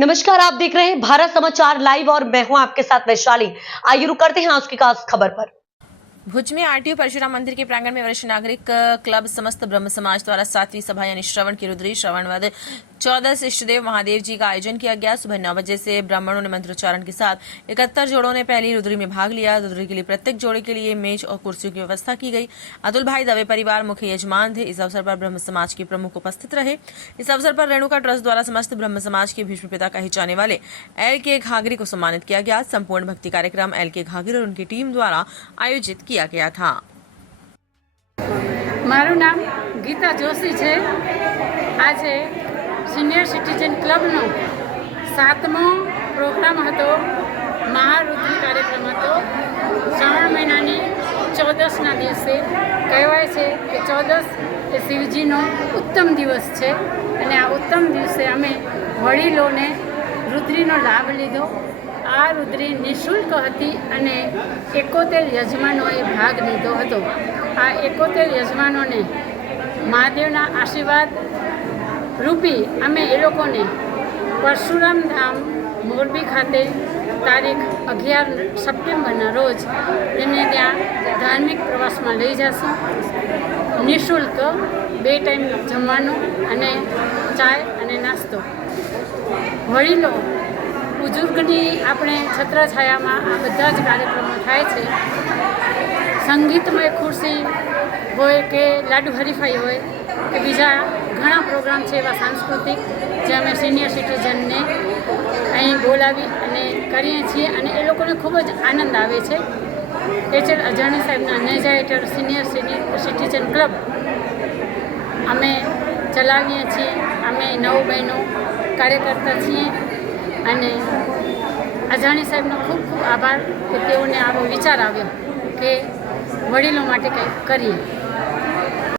नमस्कार, आप देख रहे हैं भारत समाचार लाइव और मैं हूं आपके साथ वैशाली। आइए रुक करते हैं आज की खास खबर पर। भुज में आरटीओ परशुराम मंदिर के प्रांगण में वरिष्ठ नागरिक क्लब समस्त ब्रह्म समाज द्वारा 7वीं सभा यानी श्रवण की रुद्री श्रवणवद 14 इष्टदेव महादेव जी का आयोजन किया गया। सुबह 9 बजे से ब्राह्मणों ने मंत्रोच्चारण के साथ 71 जोड़ों ने पहली रुद्री में भाग लिया। रुद्री के लिए प्रत्येक जोड़े के लिए मेज और कुर्सियों की व्यवस्था की गई। अतुल भाई दवे परिवार मुख्य यजमान थे। इस अवसर पर ब्रह्म समाज के प्रमुख उपस्थित रहे। इस अवसर पर रेणुका ट्रस्ट द्वारा समस्त ब्रह्म समाज के भीष्म पिता कहे जाने वाले एल.के. घाघरी को सम्मानित किया गया। संपूर्ण भक्ति कार्यक्रम एल.के. घाघरी और उनकी टीम द्वारा आयोजित किया गया था। મારું નામ ગીતા જોશી છે। આજે સિનિયર સિટીઝન ક્લબનો 7મો પ્રોગ્રામ હતો। મહારુદ્રી કાર્યક્રમ હતો। શ્રાવણ મહિનાની 14ના દિવસે કહેવાય છે કે 14 એ શિવજીનો ઉત્તમ દિવસ છે અને આ ઉત્તમ દિવસે અમે વડીલોને રુદ્રીનો લાભ લીધો। આ રુદ્રી નિઃશુલ્ક હતી અને 71 યજમાનોએ ભાગ લીધો હતો। આ 71 યજમાનોને મહાદેવના આશીર્વાદ રૂપી અમે એ લોકોને પરશુરામ ધામ મોરબી ખાતે તારીખ 11 સપ્ટેમ્બરના રોજ તેમને ત્યાં ધાર્મિક પ્રવાસમાં લઈ જશું। નિઃશુલ્ક 2 ટાઈમ જમવાનું અને ચાય અને નાસ્તો। વડીલો બુઝુર્ગની આપણે છત્રછાયામાં આ બધા જ કાર્યક્રમો થાય છે। સંગીતમય ખુરશી હોય કે લાડુ હરીફાઈ હોય કે બીજા ઘણા પ્રોગ્રામ છે એવા સાંસ્કૃતિક જે અમે સિનિયર સિટીઝનને અહીં બોલાવી અને કરીએ છીએ અને એ લોકોને ખૂબ જ આનંદ આવે છે। એચએલ અજાણી સાહેબના નેજા હેઠળ સિનિયર સિટીઝન ક્લબ અમે ચલાવીએ છીએ। અમે 9 બહેનો કાર્યકર્તા છીએ અને અજાણી સાહેબનો ખૂબ ખૂબ આભાર કે તેઓને આવો વિચાર આવ્યો કે વડીલો માટે કંઈક કરીએ।